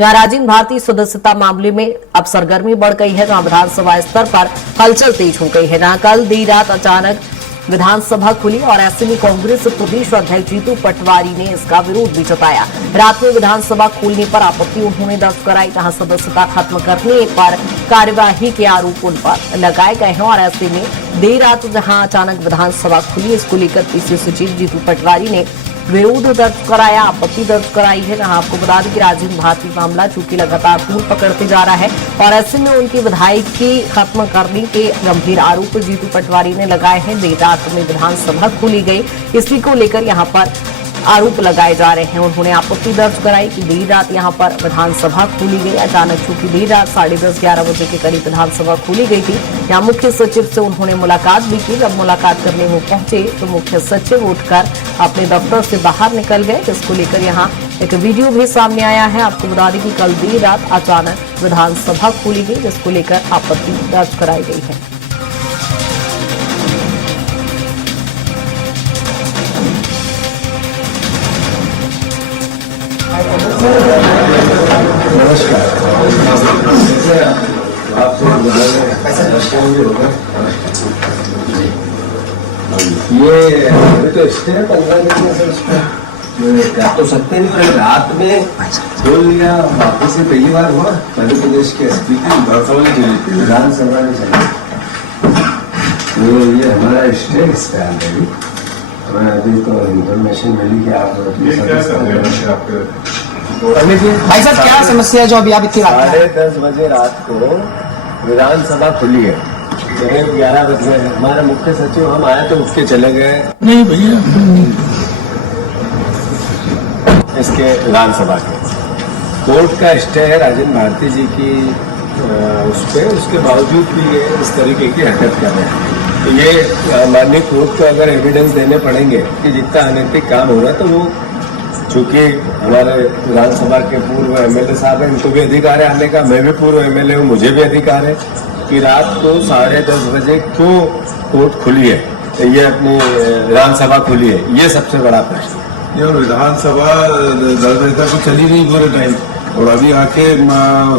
जहां राजेंद्र भारती सदस्यता मामले में अब सरगर्मी बढ़ गई है, जहां विधानसभा स्तर पर हलचल तेज हो गई है। जहां कल देर रात अचानक विधानसभा खुली और ऐसे में कांग्रेस प्रदेश अध्यक्ष जीतू पटवारी ने इसका विरोध भी जताया। रात में विधानसभा खोलने पर आपत्ति उन्होंने दर्ज कराई, जहां सदस्यता खत्म करने पर कार्यवाही के आरोप उन पर लगाए गए हैं। और ऐसे में देर रात जहां अचानक विधानसभा खुली, इसको लेकर पीसीसी सचिव जीतू पटवारी ने विरोध दर्ज कराया, आपत्ति दर्ज कराई है। जहां आपको बता दें कि राजेंद्र भारती मामला चूंकि लगातार तूल पकड़ते जा रहा है और ऐसे में उनकी विधायकी खत्म करने के गंभीर आरोप जीतू पटवारी ने लगाए हैं। देर रात में विधानसभा खोली गई, इसी को लेकर यहां पर आरोप लगाए जा रहे हैं। उन्होंने आपत्ति दर्ज कराई कि देर रात यहां पर विधानसभा खोली गई। अचानक चूंकि देर रात 10:30-11 बजे के करीब विधानसभा खोली गई थी। यहां मुख्य सचिव से उन्होंने मुलाकात भी की। जब मुलाकात करने वो पहुंचे तो मुख्य सचिव उठकर अपने दफ्तर से बाहर निकल गए, जिसको लेकर यहां एक वीडियो भी सामने आया है। आपको बता दें कि कल देर रात अचानक विधानसभा खोली गई, जिसको लेकर आपत्ति दर्ज कराई गई है। नमस्कार। ये तो स्टे है 15 दिन में सर, उसका कर तो सकते नहीं, पर रात में बोल लिया। वापस से पहली बार हुआ मध्य प्रदेश के स्पीकर विधानसभा में चले, तो ये हमारा स्टे स्टैंड है। हमें अभी तो इन्फॉर्मेशन मिली कि आप भाई साहब क्या समस्या है जो अभी आप इतनी रात 10:30 बजे रात को विधानसभा खुली है, 11 बजे हमारे मुख्य सचिव हम आए तो उठ के चले गए। नहीं भैया, इसके विधानसभा के कोर्ट का स्टे है राजेंद्र भारती जी की उस पे, उसके बावजूद भी ये इस तरीके की हरकत कर रहे हैं। तो ये माननीय कोर्ट को अगर एविडेंस देने पड़ेंगे कि जितना अनैतिक काम हो रहा है, तो वो चूंकि हमारे विधानसभा के पूर्व एमएलए साहब हैं, इनको भी अधिकार है आने का। मैं भी पूर्व एमएलए हूँ, मुझे भी अधिकार है कि रात को 10:30 बजे क्यों कोर्ट खुली है, ये अपनी विधानसभा खुली है, ये सबसे बड़ा प्रश्न। ये विधानसभा 10 बजे तक तो चली नहीं पूरे टाइम, और अभी आके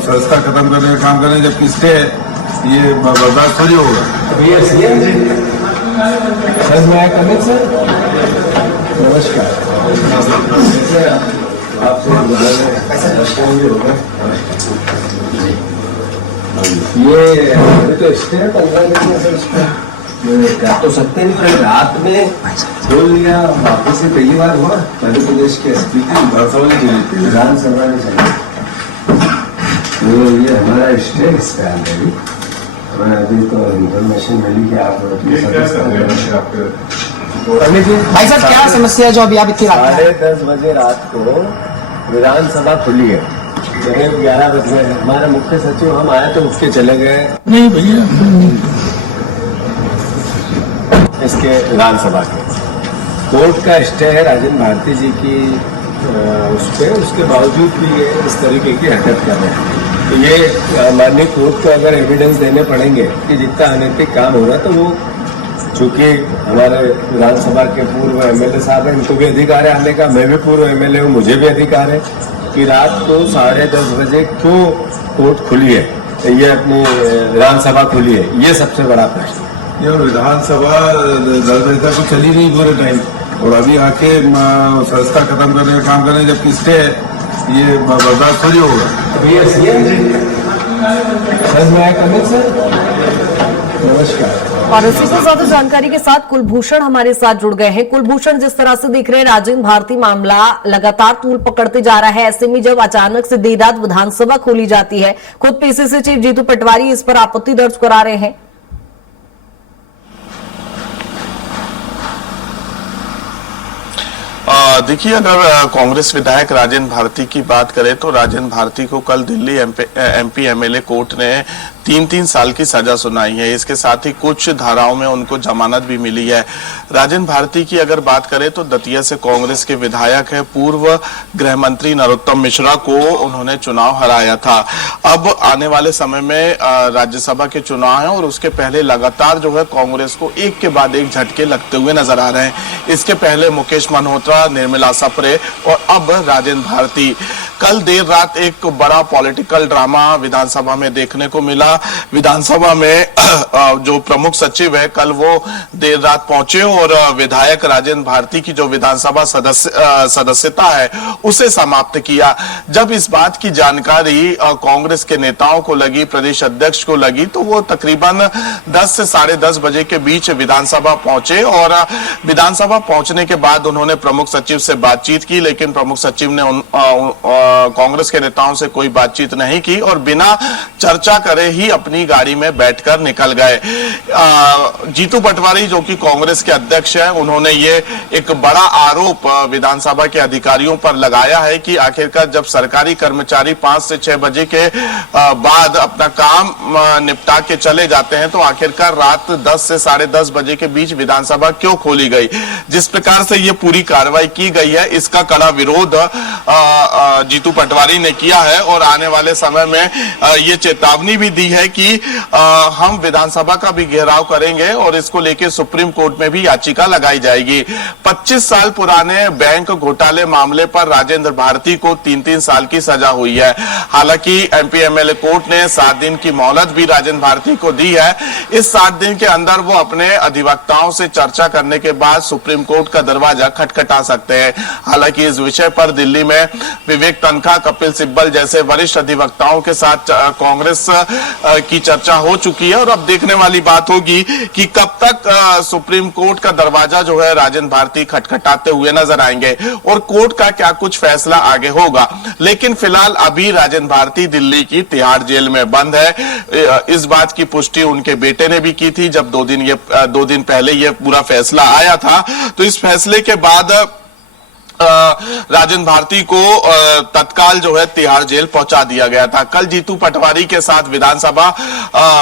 संस्था खत्म करने का काम करें, जबकि स्टे ये बर्दाश्त थोड़ी होगा। सर मैं कमिट सर, नमस्कार। आपसे ये तो स्टे है 15 दिन में सर, उसका कर तो सकते नहीं, पर रात में बोल लिया। वापस से पहली बार हुआ मध्य प्रदेश के स्पीकर विधानसभा में चले, तो ये हमारा स्टे स्टैंड है। हमें अभी तो इन्फॉर्मेशन मिली कि आप भाई साहब क्या समस्या है जो अभी आप इतनी रात 10:30 बजे रात को विधानसभा खुली है, 11 बजे हमारे मुख्य सचिव हम आए तो उठ के चले गए। नहीं भैया, इसके विधानसभा के कोर्ट का स्टे है राजेंद्र भारती जी की उस पे, उसके बावजूद भी ये इस तरीके की हरकत कर रहे हैं। तो ये माननीय कोर्ट को अगर एविडेंस देने पड़ेंगे कि जितना अनैतिक काम हो रहा है, तो वो चूंकि हमारे विधानसभा के पूर्व एमएलए साहब हैं, इनको भी अधिकार है आने का। मैं भी पूर्व एमएलए हूँ, मुझे भी अधिकार है कि रात को 10:30 बजे क्यों कोर्ट खुली है, ये अपनी विधानसभा खुली है, ये सबसे बड़ा प्रश्न। ये विधानसभा 10 बजे तक तो चली नहीं पूरे टाइम, और अभी आके संस्था खत्म करने का काम करें, जबकि स्टे ये बर्दाश्त थोड़ी होगा। सर मैं कमिट सर, नमस्कार। और इसी के साथ जानकारी के साथ कुलभूषण हमारे साथ जुड़ गए हैं। कुलभूषण, जिस तरह से देख रहे हैं राजेंद्र भारती मामला लगातार तूल पकड़ते जा रहा है, ऐसे में जब अचानक से देर रात विधानसभा खोली जाती है, खुद पीसीसी चीफ जीतू पटवारी इस पर आपत्ति दर्ज करा रहे हैं। देखिए, अगर कांग्रेस विधायक राजेंद्र भारती की बात करें तो राजेंद्र भारती को कल दिल्ली एमपी एमएलए कोर्ट ने 3-3 साल की सजा सुनाई है। इसके साथ ही कुछ धाराओं में उनको जमानत भी मिली है। राजेंद्र भारती की अगर बात करें तो दतिया से कांग्रेस के विधायक है, पूर्व गृह मंत्री नरोत्तम मिश्रा को उन्होंने चुनाव हराया था। अब आने वाले समय में राज्यसभा के चुनाव है और उसके पहले लगातार जो है कांग्रेस को एक के बाद एक झटके लगते हुए नजर आ रहे हैं। इसके पहले मुकेश मल्होत्रा, निर्मला सप्रे और अब राजेंद्र भारती। कल देर रात एक बड़ा पॉलिटिकल ड्रामा विधानसभा में देखने को मिला। विधानसभा में जो प्रमुख सचिव है कल वो देर रात पहुंचे और विधायक राजेंद्र भारती की जो विधानसभा सदस्यता है उसे समाप्त किया। जब इस बात की जानकारी कांग्रेस के नेताओं को लगी, प्रदेश अध्यक्ष को लगी, तो वो तकरीबन 10 से 10:30 बजे के बीच विधानसभा पहुंचे और विधानसभा पहुंचने के बाद उन्होंने प्रमुख सचिव से बातचीत की, लेकिन प्रमुख सचिव ने कांग्रेस के नेताओं से कोई बातचीत नहीं की और बिना चर्चा करे ही अपनी गाड़ी में बैठकर निकल गए। जीतू पटवारी जो कि कांग्रेस के अध्यक्ष हैं, उन्होंने ये एक बड़ा आरोप विधानसभा के अधिकारियों पर लगाया है कि आखिरकार जब सरकारी कर्मचारी 5 से 6 बजे के बाद अपना काम निपटा के चले जाते हैं तो आखिरकार रात 10 से 10:30 बजे के बीच विधानसभा क्यों खोली गई। जिस प्रकार से ये पूरी कार्रवाई की गई है इसका कड़ा विरोध जीतू पटवारी ने किया है और आने वाले समय में ये चेतावनी भी दी है कि हम विधानसभा का भी घेराव करेंगे और इसको लेकर सुप्रीम कोर्ट में भी याचिका लगाई जाएगी। 25 साल पुराने बैंक घोटाले मामले पर राजेंद्र भारती को 3-3 साल की सजा हुई है। हालांकि एमपी एमएलए कोर्ट ने 7 दिन की मोहलत भी राजेंद्र भारती को दी है। इस 7 दिन के अंदर वो अपने अधिवक्ताओं से चर्चा करने के बाद सुप्रीम कोर्ट का दरवाजा खटखटा सकते हैं। हालांकि इस विषय पर दिल्ली में विवेक तनखा, कपिल सिब्बल जैसे वरिष्ठ अधिवक्ताओं के साथ कांग्रेस की चर्चा हो चुकी है और अब देखने वाली बात होगी कि कब तक सुप्रीम कोर्ट का दरवाजा जो है राजेंद्र भारती खटखटाते हुए नजर आएंगे और कोर्ट का क्या कुछ फैसला आगे होगा। लेकिन फिलहाल अभी राजेंद्र भारती दिल्ली की तिहाड़ जेल में बंद है। इस बात की पुष्टि उनके बेटे ने भी की थी जब 2 दिन पहले यह पूरा फैसला आया था। तो इस फैसले के बाद राजेंद्र भारती को तत्काल जो है तिहाड़ जेल पहुंचा दिया गया था। कल जीतू पटवारी के साथ विधानसभा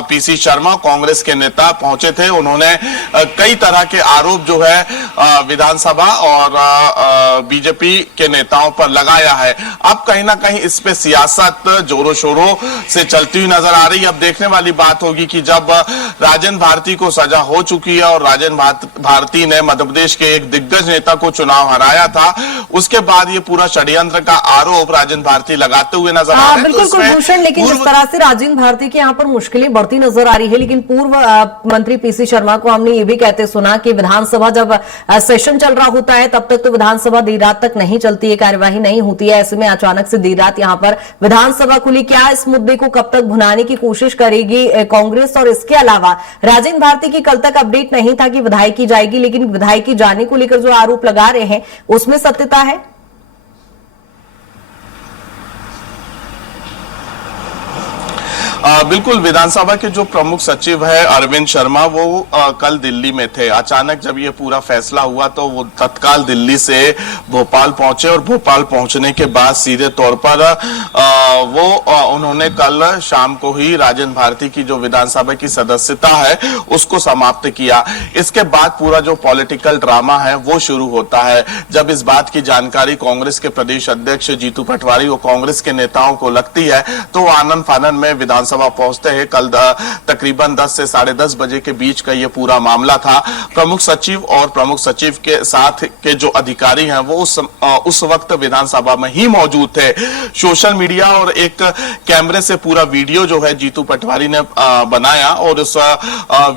पीसी शर्मा कांग्रेस के नेता पहुंचे थे। उन्होंने कई तरह के आरोप जो है विधानसभा और बीजेपी के नेताओं पर लगाया है। अब कहीं ना कहीं इस पे सियासत जोरों शोरों से चलती हुई नजर आ रही है। अब देखने वाली बात होगी कि जब राजेंद्र भारती को सजा हो चुकी है और राजेंद्र भारती ने मध्य प्रदेश के एक दिग्गज नेता को चुनाव हराया था, उसके बाद ये पूरा षड्यंत्र का आरोप राजेंद्र भारती लगाते हुए नजर आ रहे हैं। बिल्कुल कुलभूषण, लेकिन जिस तरह से राजेंद्र भारती के यहाँ पर मुश्किलें बढ़ती नजर आ रही है, लेकिन पूर्व मंत्री पीसी शर्मा को हमने ये भी कहते सुना कि विधानसभा जब सेशन चल रहा होता है तब तक तो विधानसभा देर रात तक नहीं चलती है, कार्यवाही नहीं होती है। ऐसे में अचानक से देर रात यहाँ पर विधानसभा खुली। क्या इस मुद्दे को कब तक भुनाने की कोशिश करेगी कांग्रेस? और इसके अलावा राजेंद्र भारती की कल तक अपडेट नहीं था कि विधायक की जाएगी, लेकिन विधायक की जाने को लेकर जो आरोप लगा रहे हैं उसमें सत्यता है? बिल्कुल, विधानसभा के जो प्रमुख सचिव है अरविंद शर्मा वो कल दिल्ली में थे। अचानक जब ये पूरा फैसला हुआ तो वो तत्काल दिल्ली से भोपाल पहुंचे और भोपाल पहुंचने के बाद सीधे तौर पर उन्होंने कल शाम को ही राजेंद्र भारती की जो विधानसभा की सदस्यता है उसको समाप्त किया। इसके बाद पूरा जो पॉलिटिकल ड्रामा है वो शुरू होता है। जब इस बात की जानकारी कांग्रेस के प्रदेश अध्यक्ष जीतू पटवारी और कांग्रेस के नेताओं को लगती है तो आनन फानन में विधानसभा पहुंचते हैं। कल तकरीबन 10 से 10:30 बजे के बीच का ये पूरा मामला था। प्रमुख सचिव और प्रमुख सचिव के साथ के जो अधिकारी हैं वो उस वक्त विधानसभा में ही मौजूद थे। सोशल मीडिया और एक कैमरे से पूरा वीडियो जो है जीतू पटवारी ने बनाया और उस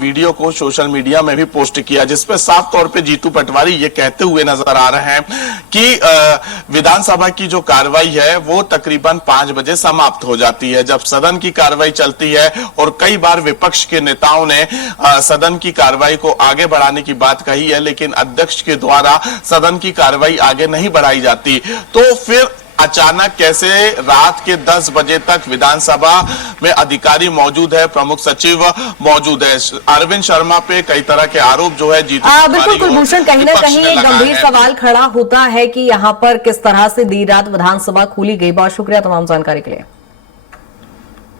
वीडियो को सोशल मीडिया में भी पोस्ट किया, जिसपे साफ तौर पे जीतू पटवारी ये कहते हुए नजर आ रहे हैं कि विधानसभा की जो कार्रवाई है वो तकरीबन 5 बजे समाप्त हो जाती है। जब सदन की कार्रवाई चलती है और कई बार विपक्ष के नेताओं ने सदन की कार्रवाई को आगे बढ़ाने की बात कही है, लेकिन अध्यक्ष के द्वारा सदन की कार्रवाई आगे नहीं बढ़ाई जाती। तो फिर अचानक कैसे रात के 10 बजे तक विधानसभा में अधिकारी मौजूद है, प्रमुख सचिव मौजूद है। अरविंद शर्मा पे कई तरह के आरोप जो है जीतू बिल्कुल कुलभूषण, कहीं ना कहीं एक गंभीर सवाल खड़ा होता है कि यहाँ पर किस तरह से देर रात विधानसभा खोली गई। बहुत शुक्रिया तमाम जानकारी के लिए।